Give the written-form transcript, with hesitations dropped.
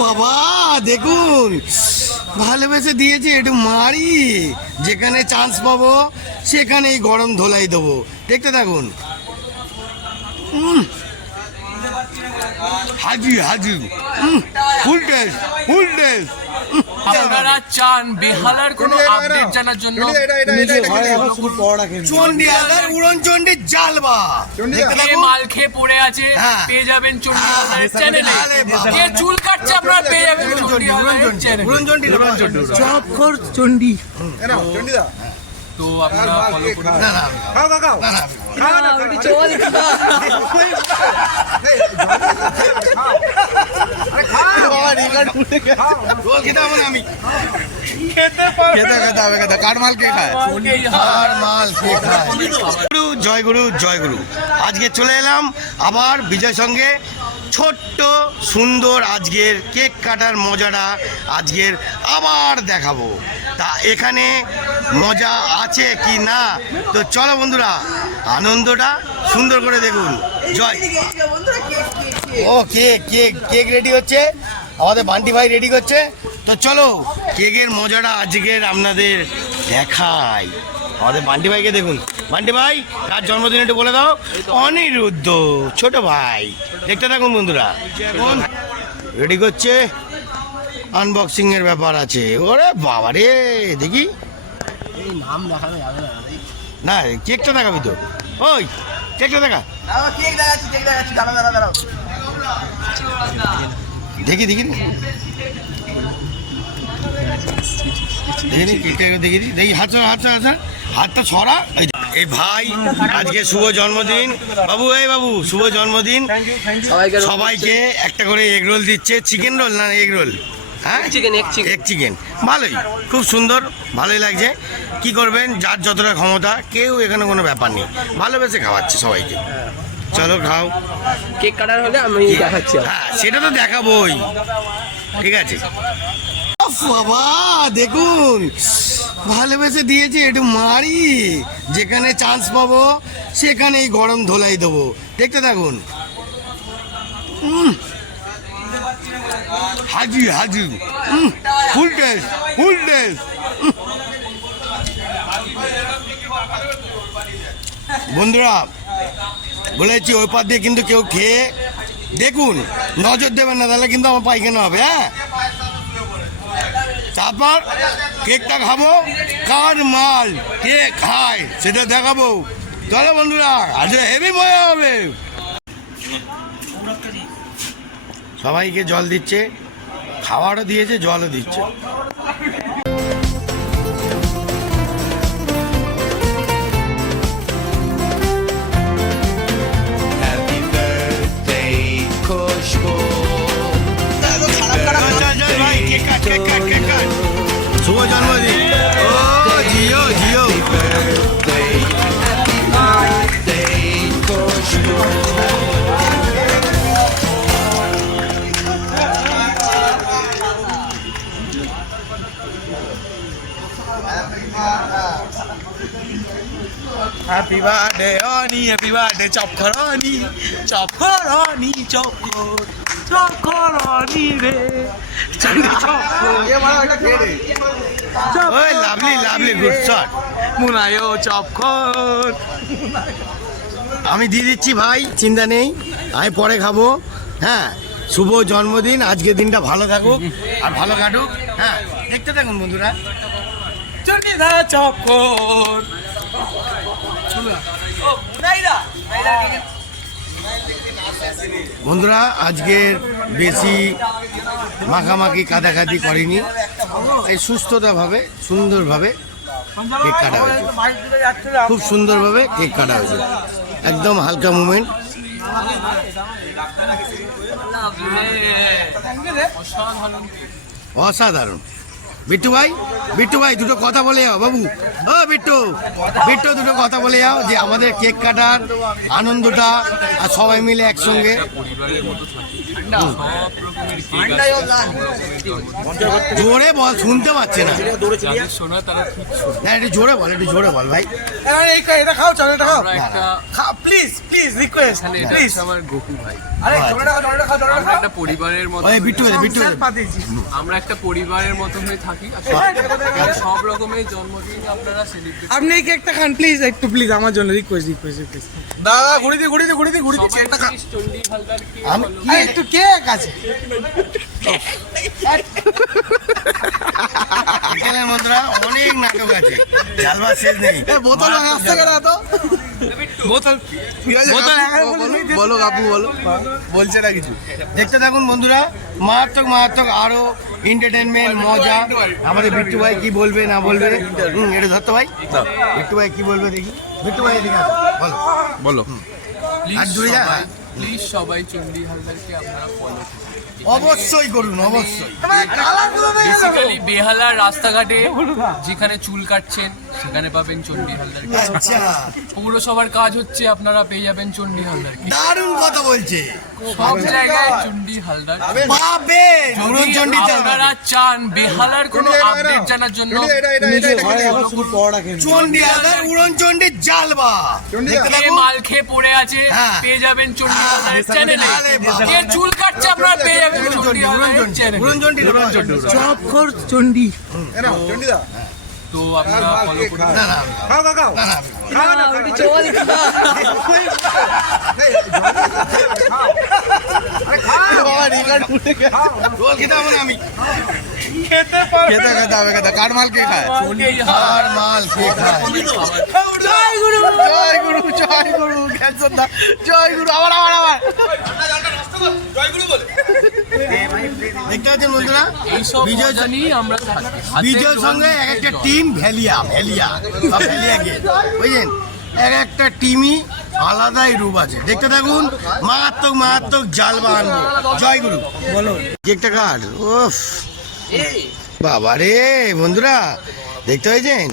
বাবা দেখুন ভালোবেসে দিয়েছি, একটু মারি, যেখানে চান্স পাবো সেখানেই গরম ধোলাই দেবো। দেখতে থাকুন। হাজি হাজি ফুল টেস্ট ফুল টেস্ট। আপনারা চান বেহালার কোনো আপডেট জানার জন্য চণ্ডীদার উড়নচণ্ডী জালবা কে মাল খেয়ে পড়ে আছে পেয়ে যাবেন চণ্ডীদারের চ্যানেলে। কে চুল কাটছে আপনারা পেয়ে যাবেন চণ্ডীদারের চ্যানেলে। উড়নচণ্ডী চপখোর চণ্ডী। তো আপনারা ফলো করুন। আমি খেতে হবে কাঠমাল কে খায়? কাঠমাল কে খায়? জয় গুরু জয় গুরু। আজকে চলে এলাম আবার বিজয় সঙ্গে ছোট্ট সুন্দর আজকের কেক কাটার মজাটা আজকের আবার দেখাবো। তা এখানে মজা আছে কি না, তো চলো বন্ধুরা আনন্দটা সুন্দর করে দেখুন। জয় ও কেক কেক কেক রেডি হচ্ছে, আমাদের বান্টি ভাই রেডি করছে। তো চলো কেকের মজাটা আজকের আপনাদের দেখাই। আমাদের বান্টি ভাইকে দেখুন। বান্টি ভাই কার জন্মদিন একটু বলে দাও। অনিরুদ্ধ ছোট ভাই। দেখতে থাকুন বন্ধুরা। রেডি করছে, আনবক্সিং এর ব্যাপার আছে। ওরে বাবা রে, দেখি নাম দেখানো যাবে না। না কেকটা দেখাবি তো। ওই কেকটা দেখা। কেক দেখাচ্ছি দাঁড়াও। দেখি দেখি দেখি দেখি হাতটা ছড়া। এই ভাই আজকে শুভ জন্মদিন বাবু। এই বাবু শুভ জন্মদিন। সবাইকে একটা করে এগ রোল দিচ্ছে। চিকেন রোল না এগ রোল? হ্যাঁ এক চিকেন। ভালোই, খুব সুন্দর, ভালোই লাগছে। কি করবেন, যার যতটা ক্ষমতা, কেউ এখানে কোনো ব্যাপার নেই, ভালোবেসে খাওয়াচ্ছে সবাইকে। চলো খাও। কেক কাটার হলে আমি দেখাচ্ছি। হ্যাঁ সেটা তো দেখাবোই, ঠিক আছে। বাবা দেখুন ভালোবেসে দিয়েছি, একটু মারি, যেখানে চান্স পাবো সেখানেই গরম ধোলাই দেবো। দেখতে থাকুন। হাজি হাজি ফুল টেস্ট ফুল টেস্ট। বন্ধুরা বলেছি ওই পাশ দিয়ে কিন্তু কেউ খেয়ে দেখুন, নজর দেবেন না, তাহলে কিন্তু আমার পায়খানা হবে। হ্যাঁ তারপর কেকটা খাবো, কার মাল কে খায় সেটা দেখাবো। চলো বন্ধুরা আজ হেভি মজা হবে। সবাইকে জল দিচ্ছে, খাওয়ারও দিয়েছে, জলও দিচ্ছে। শুভ জন্মদিন। ও জিও জিও। হ্যাপি বার্থডে অনি, হ্যাপি বার্থডে চপখরনি, চপখরনি চপখরনি রে। ওই লাভলি লাভলি গুড শট। মুনায়ো চপখর। আমি দিয়ে দিচ্ছি ভাই, চিন্তা নেই, আমি পরে খাবো। হ্যাঁ শুভ জন্মদিন, আজকের দিনটা ভালো থাকুক আর ভালো কাটুক। হ্যাঁ দেখতে থাকুন বন্ধুরা। চণ্ডীদা চপখর। বন্ধুরা আজকের বেশি মাখামাখি কাদাকাদি করিনি, এই সুস্থতাভাবে সুন্দরভাবে কেক কাটা হয়েছে, খুব সুন্দরভাবে কেক কাটা হয়েছে, একদম হালকা মুভমেন্ট। অসাধারণ। বিট্টু ভাই দুটো কথা বলে যাও বাবু। ও বিট্টু দুটো কথা বলে যাও, যে আমাদের কেক কাটার আনন্দটা আর সবাই মিলে একসঙ্গে। জোরে বল, শুনতে পাচ্ছে না। একটু জোরে বল ভাই। এটা খাও, চলো এটা খাও প্লিজ রিকোয়েস্ট প্লিজ। আমার গোপু ভাই আমরা একটা পরিবারের মতো ওই বিট্টু আমরা একটা পরিবারের মতো হয়ে থাকি আর সব রকমের জন্মদিন আপনারা সেলিব্রেট আপনি এই কেকটা খান প্লিজ, একটু প্লিজ আমার জন্য রিকোয়েস্ট দাদা ঘুরে দিচ্ছি একটা খান। চণ্ডী হালদারকে আমি এই একটু কেক আছে বিকেলের বন্ধুরা অনেক নাটক আছে, জালবার শেষ নেই। বোতল আসছে কেন এত বোতল বলো কাকু বলো, বলছে না কিছু। দেখতে থাকুন বন্ধুরা, মারাত্মক মারাত্মক আরো এন্টারটেনমেন্ট মজা। আমাদের বিট্টু ভাই কি বলবে না বলবে, এটা ধরতো ভাই, বিট্টু ভাই কি বলবে দেখি। বিট্টু ভাই এদিকে আসো, বলো বলো আর জুড়ে যা। প্লিজ সবাই চণ্ডী হালদারকে আপনারা ফলো করুন। অবশ্যই করুন, অবশ্যই। বেসিক্যালি বেহালার রাস্তাঘাটে যেখানে চুল কাটছেন সেখানে পাবেন চণ্ডী হালদারকে। আচ্ছা, পৌরসভার কাজ হচ্ছে আপনারা পেয়ে যাবেন চণ্ডী হালদারকে। দারুণ কথা বলছে। সব জায়গায় চণ্ডী হালদার। পাবে উড়নচণ্ডী আপনারা চান বেহালার কোনো আপডেট জানার জন্য চণ্ডী হালদার উড়নচণ্ডীর জালবা। দেখতে কে থাকুন। মাল খেয়ে পড়ে আছে হ্যাঁ। পেয়ে যাবেন চণ্ডী হালদারের চ্যানেলে। আরে বাবা। কে চুল কাটছে আপনারা পেয়ে যাবেন চণ্ডী উড়নচণ্ডী, হালদারের চ্যানেলে। উড়নচণ্ডী, চপখোর চণ্ডী তো আপনারা ফলো করুন। না, না, না, না, রোল খেতে হবে না আমি। খেতে হবে, খেতে। কার মাল কে খায়? কার মাল কে খায়? জয় গুরু, জয় গুরু, জয় গুরু, ক্যান্সার না, জয় গুরু, আবার। দেখতে পাচ্ছেন বন্ধুরা, এইসব বিজয় মজা নিয়েই আমরা থাকি। হাতে বিজয়ের জল সঙ্গে এক একটা টিম ভ্যালিয়া সব ভ্যালিয়া গিয়ে বুঝলেন, এক একটা টিমই আলাদাই রূপ আছে। দেখতে থাকুন, মারাত্মক মারাত্মক জালবা আনবো। জয় গুরু, বলো কেকটা কাট। ওফ বাবা রে বন্ধুরা, দেখতে পেয়েছেন?